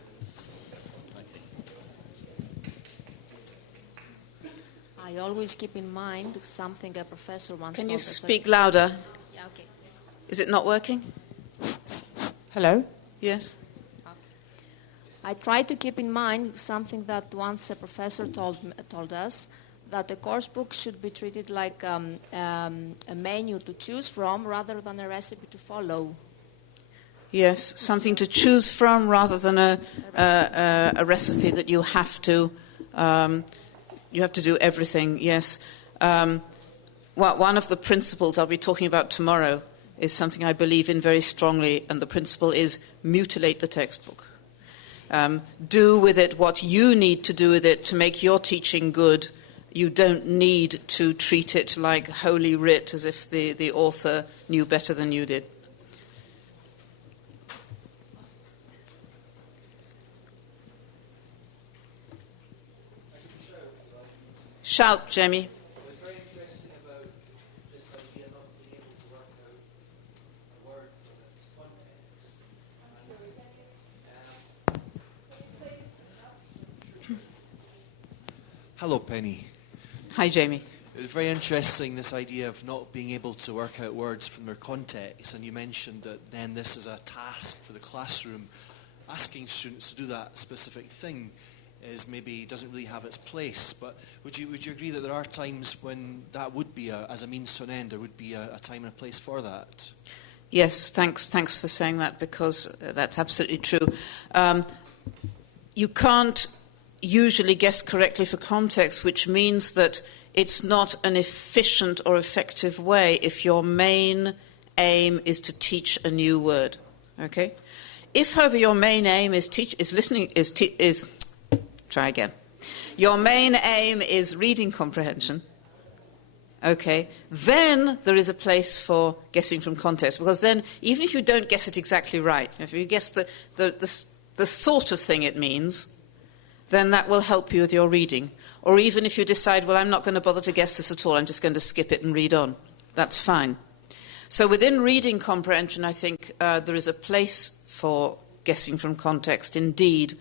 I always keep in mind something a professor once Can told you us. speak louder? Yeah, okay. Is it not working? Hello? Yes. I try to keep in mind something that once a professor told us, that a course book should be treated like a menu to choose from rather than a recipe to follow. Yes, something to choose from rather than a recipe that you have to do everything. Yes. One of the principles I'll be talking about tomorrow is something I believe in very strongly, and the principle is mutilate the textbook. Do with it what you need to do with it to make your teaching good. You don't need to treat it like holy writ as if the author knew better than you did. Shout, Jamie. It was very interesting about this idea of not being able to work out a word from its context. Hello, Penny. Hi, Jamie. It was very interesting, this idea of not being able to work out words from their context, and you mentioned that then this is a task for the classroom. Asking students to do that specific thing is maybe doesn't really have its place, but would you agree that there are times when that would be as a means to an end, there would be a time and a place for that? Yes, thanks for saying that, because that's absolutely true. You can't usually guess correctly for context, which means that it's not an efficient or effective way if your main aim is to teach a new word. Okay? If, however, your main aim Try again. Your main aim is reading comprehension, Okay, then there is a place for guessing from context, because then even if you don't guess it exactly right, if you guess the sort of thing it means, then that will help you with your reading. Or even if you decide, well, I'm not going to bother to guess this at all, I'm just going to skip it and read on. That's fine. So within reading comprehension, I think there is a place for guessing from context. Indeed,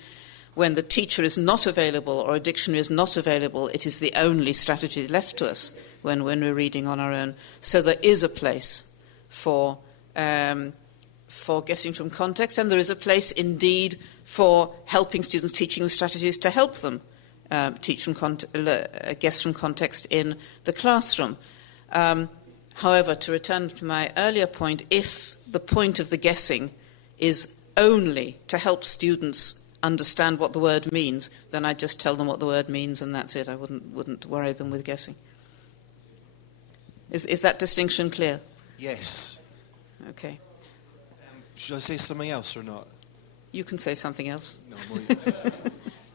when the teacher is not available or a dictionary is not available, it is the only strategy left to us when we're reading on our own. So there is a place for guessing from context, and there is a place indeed for helping students, teaching them strategies to help them guess from context in the classroom. However, to return to my earlier point, if the point of the guessing is only to help students understand what the word means, then I'd just tell them what the word means and that's it. I wouldn't worry them with guessing. Is that distinction clear? Yes. Okay. Should I say something else or not? You can say something else.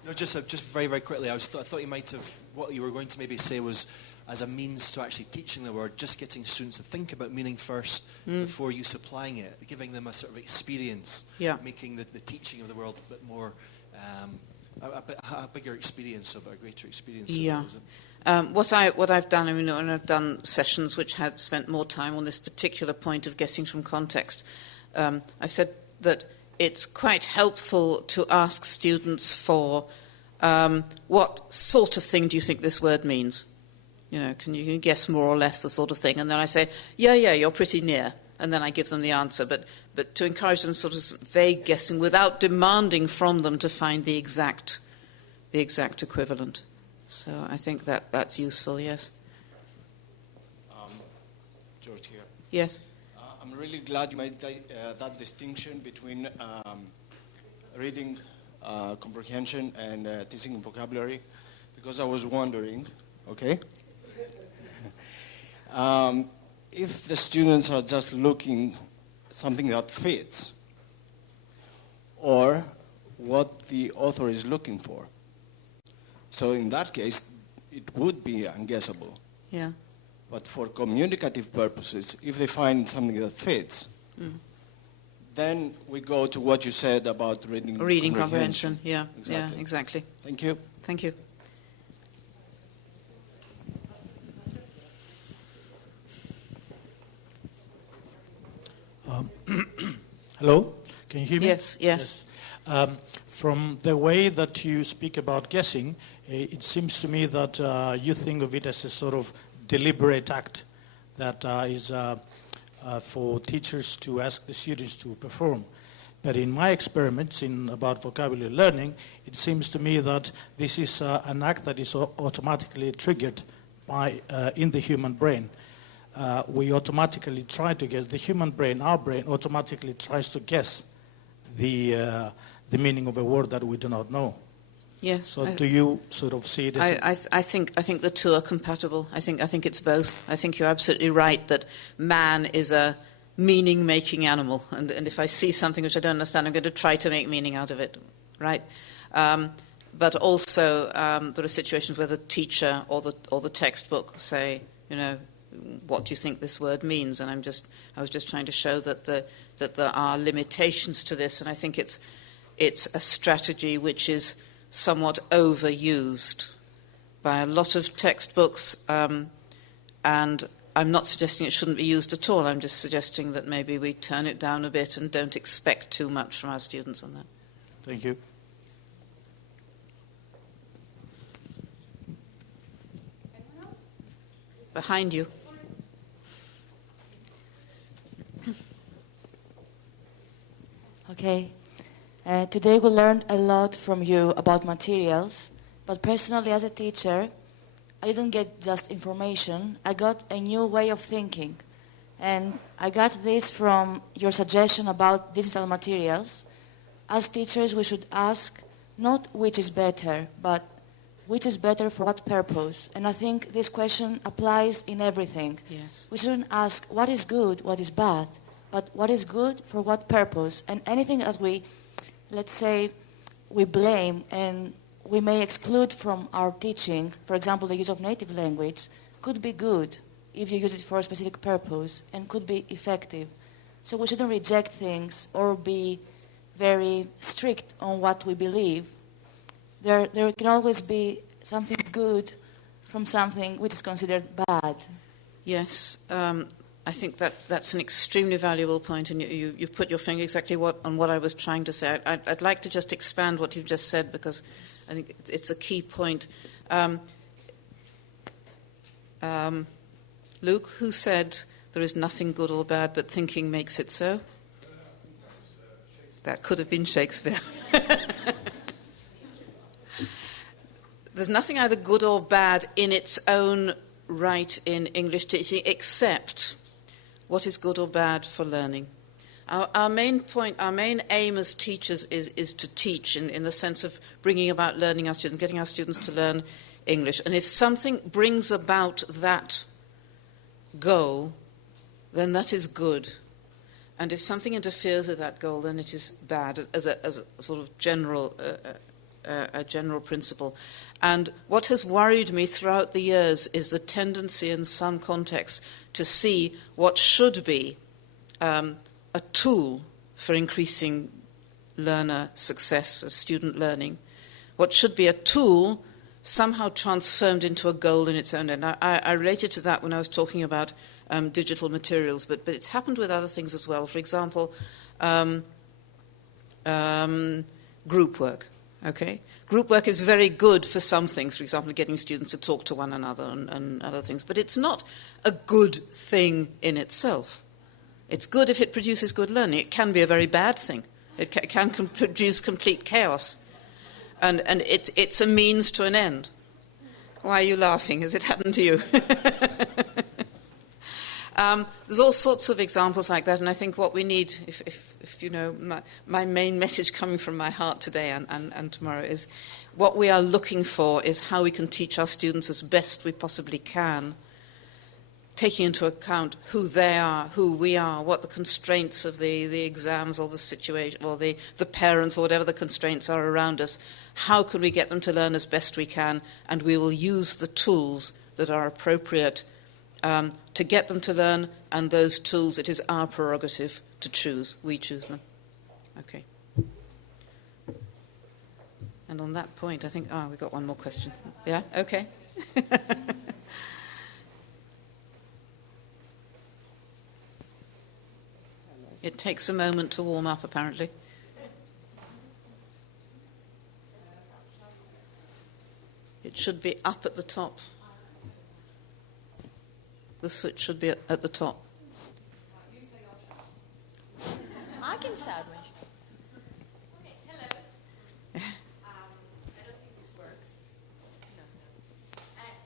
No, just very, very quickly. I thought you might have, what you were going to maybe say was, as a means to actually teaching the word, just getting students to think about meaning first before you supplying it, giving them a sort of experience, making the teaching of the world a bit more, a bigger experience of it, a greater experience of it. What I've done, and I've done sessions which had spent more time on this particular point of guessing from context. I said that it's quite helpful to ask students for what sort of thing do you think this word means? Can you guess more or less the sort of thing? And then I say, yeah, you're pretty near. And then I give them the answer. But to encourage them sort of vague guessing without demanding from them to find the exact equivalent. So I think that's useful, yes. George here. Yes. I'm really glad you made that distinction between reading comprehension and teaching vocabulary, because I was wondering, okay, if the students are just looking something that fits, or what the author is looking for. So in that case, it would be unguessable. Yeah. But for communicative purposes, if they find something that fits, then we go to what you said about reading comprehension. Yeah, exactly. Yeah, exactly. Thank you. Thank you. Hello, can you hear me? Yes. From the way that you speak about guessing, it seems to me that you think of it as a sort of deliberate act that is for teachers to ask the students to perform. But in my experiments about vocabulary learning, it seems to me that this is an act that is automatically triggered in the human brain. We automatically try to guess. The human brain, our brain, automatically tries to guess the meaning of a word that we do not know. Yes. So do you sort of see it as... I think the two are compatible. I think it's both. I think you're absolutely right that man is a meaning-making animal, and if I see something which I don't understand, I'm going to try to make meaning out of it, right? But also there are situations where the teacher or the textbook say, what do you think this word means? And I was just trying to show that there are limitations to this, and I think it's a strategy which is somewhat overused by a lot of textbooks, and I'm not suggesting it shouldn't be used at all. I'm just suggesting that maybe we turn it down a bit and don't expect too much from our students on that. Thank you. Behind you. Okay. Today we learned a lot from you about materials, but personally as a teacher, I didn't get just information. I got a new way of thinking. And I got this from your suggestion about digital materials. As teachers, we should ask not which is better, but which is better for what purpose. And I think this question applies in everything. Yes. We shouldn't ask what is good, what is bad, but what is good for what purpose. And anything that we, let's say, we blame and we may exclude from our teaching, for example, the use of native language, could be good if you use it for a specific purpose and could be effective. So we shouldn't reject things or be very strict on what we believe. There can always be something good from something which is considered bad. Yes, I think that's an extremely valuable point, and you've put your finger exactly on what I was trying to say. I'd like to just expand what you've just said, because I think it's a key point. Luke, who said there is nothing good or bad, but thinking makes it so? That could have been Shakespeare. There's nothing either good or bad in its own right in English teaching, except what is good or bad for learning. Our main point, our main aim as teachers is to teach in the sense of bringing about learning our students, getting our students to learn English. And if something brings about that goal, then that is good. And if something interferes with that goal, then it is bad, as a sort of general principle. And what has worried me throughout the years is the tendency in some contexts to see what should be a tool for increasing learner success, student learning, what should be a tool somehow transformed into a goal in its own end. I related to that when I was talking about digital materials, but it's happened with other things as well. For example, group work. Okay, group work is very good for some things. For example, getting students to talk to one another and other things. But it's not a good thing in itself. It's good if it produces good learning. It can be a very bad thing. It can produce complete chaos, and it's a means to an end. Why are you laughing? Has it happened to you? There's all sorts of examples like that, and I think what we need, if you know, my main message coming from my heart today and tomorrow is what we are looking for is how we can teach our students as best we possibly can, taking into account who they are, who we are, what the constraints of the exams or the situation or the parents or whatever the constraints are around us. How can we get them to learn as best we can, and we will use the tools that are appropriate to get them to learn, and those tools, it is our prerogative to choose. We choose them. Okay. And on that point, I think, we've got one more question. Yeah? Okay. It takes a moment to warm up, apparently. It should be up at the top. The switch should be at the top. I can sound me. Hello. I don't think this works. No. And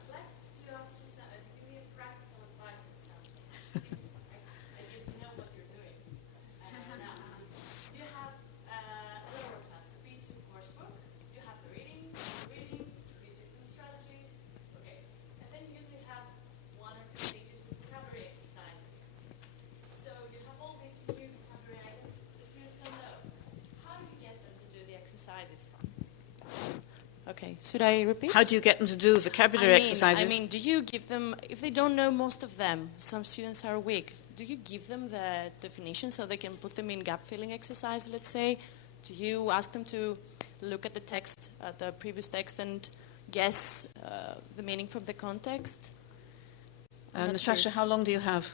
I'd like to ask you to give me a practical advice on something. Since I guess you know what you're doing. Now, you have a lower class, a B2 coursebook. You have the reading, the different strategies. Okay. And then you usually have one or two pages with vocabulary exercises. So you have all these new vocabulary items the students don't know. How do you get them to do the exercises? Okay, should I repeat? How do you get them to do vocabulary exercises? I mean, do you give them, if they don't know most of them, some students are weak, do you give them the definition so they can put them in gap-filling exercise, let's say? Do you ask them to look at the text, at the previous text, and guess the meaning from the context? Natasha, how long do you have?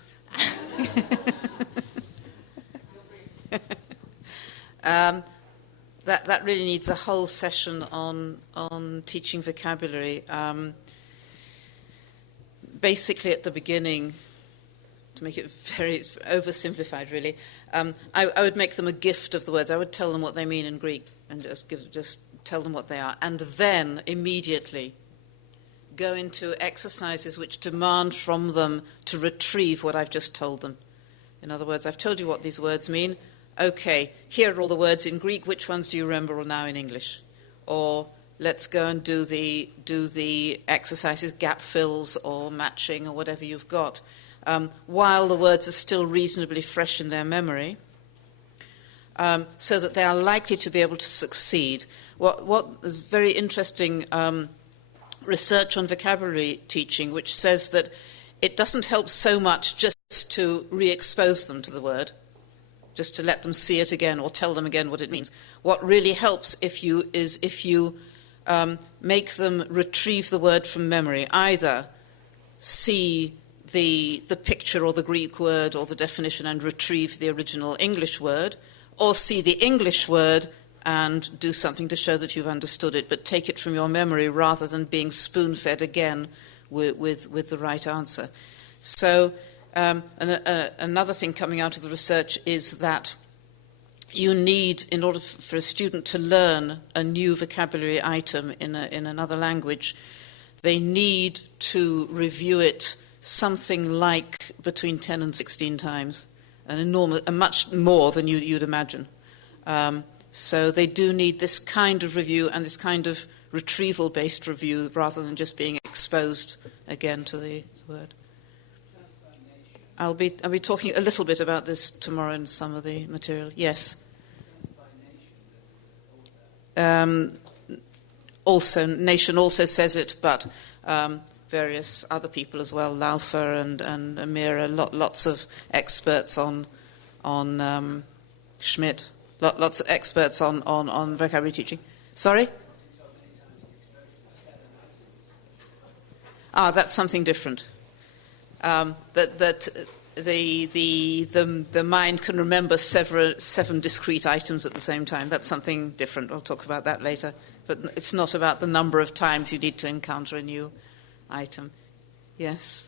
That really needs a whole session on teaching vocabulary. Basically, at the beginning, to make it very oversimplified, really, I would make them a gift of the words. I would tell them what they mean in Greek and just tell them what they are, and then immediately go into exercises which demand from them to retrieve what I've just told them. In other words, I've told you what these words mean. Okay, here are all the words in Greek. Which ones do you remember now in English? Or let's go and do the exercises, gap fills or matching or whatever you've got, while the words are still reasonably fresh in their memory, so that they are likely to be able to succeed. What is very interesting research on vocabulary teaching, which says that it doesn't help so much just to re-expose them to the word, just to let them see it again or tell them again what it means. What really helps if you make them retrieve the word from memory, either see the picture or the Greek word or the definition and retrieve the original English word, or see the English word and do something to show that you've understood it, but take it from your memory rather than being spoon-fed again with the right answer. So another thing coming out of the research is that you need, in order for a student to learn a new vocabulary item in another language, they need to review it something like between 10 and 16 times, much more than you'd imagine. So they do need this kind of review and this kind of retrieval-based review rather than just being exposed again to the word. I'll be talking a little bit about this tomorrow in some of the material. Yes. Also, Nation also says it, but various other people as well, Laufer and Amira, lots of experts on Schmidt, lots of experts on vocabulary teaching. Sorry? That's something different. That the mind can remember 7 discrete items at the same time. That's something different. I'll talk about that later. But it's not about the number of times you need to encounter a new item. Yes?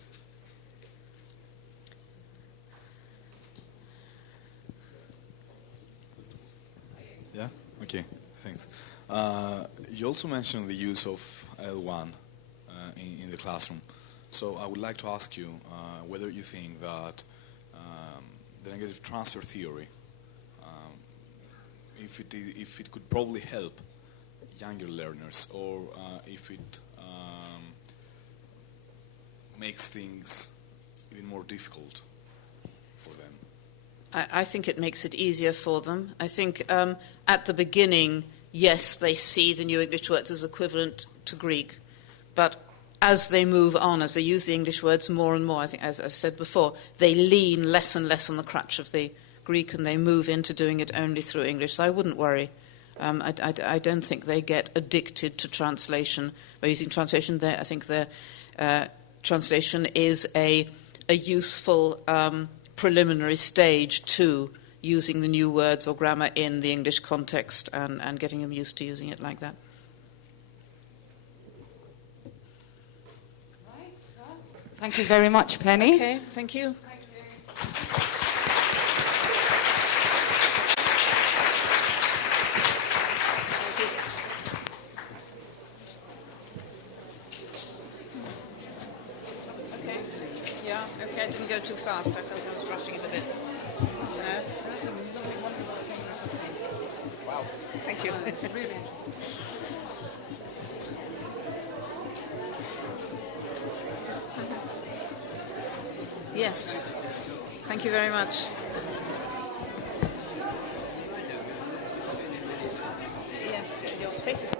Yeah? Okay, thanks. You also mentioned the use of L1 in the classroom. So I would like to ask you whether you think that the negative transfer theory, if it could probably help younger learners, or if it makes things even more difficult for them. I think it makes it easier for them. I think at the beginning, yes, they see the new English words as equivalent to Greek, but as they move on, as they use the English words more and more, I think, as I said before, they lean less and less on the crutch of the Greek and they move into doing it only through English. So I wouldn't worry. I don't think they get addicted to translation by using translation. I think their translation is a useful preliminary stage to using the new words or grammar in the English context and getting them used to using it like that. Thank you very much, Penny. Okay, thank you. Thank you. Okay. Yeah, okay, I didn't go too fast. I felt I was rushing it a bit. No? Wow, thank you. Really interesting. Yes. Thank you very much. Yes, your face is...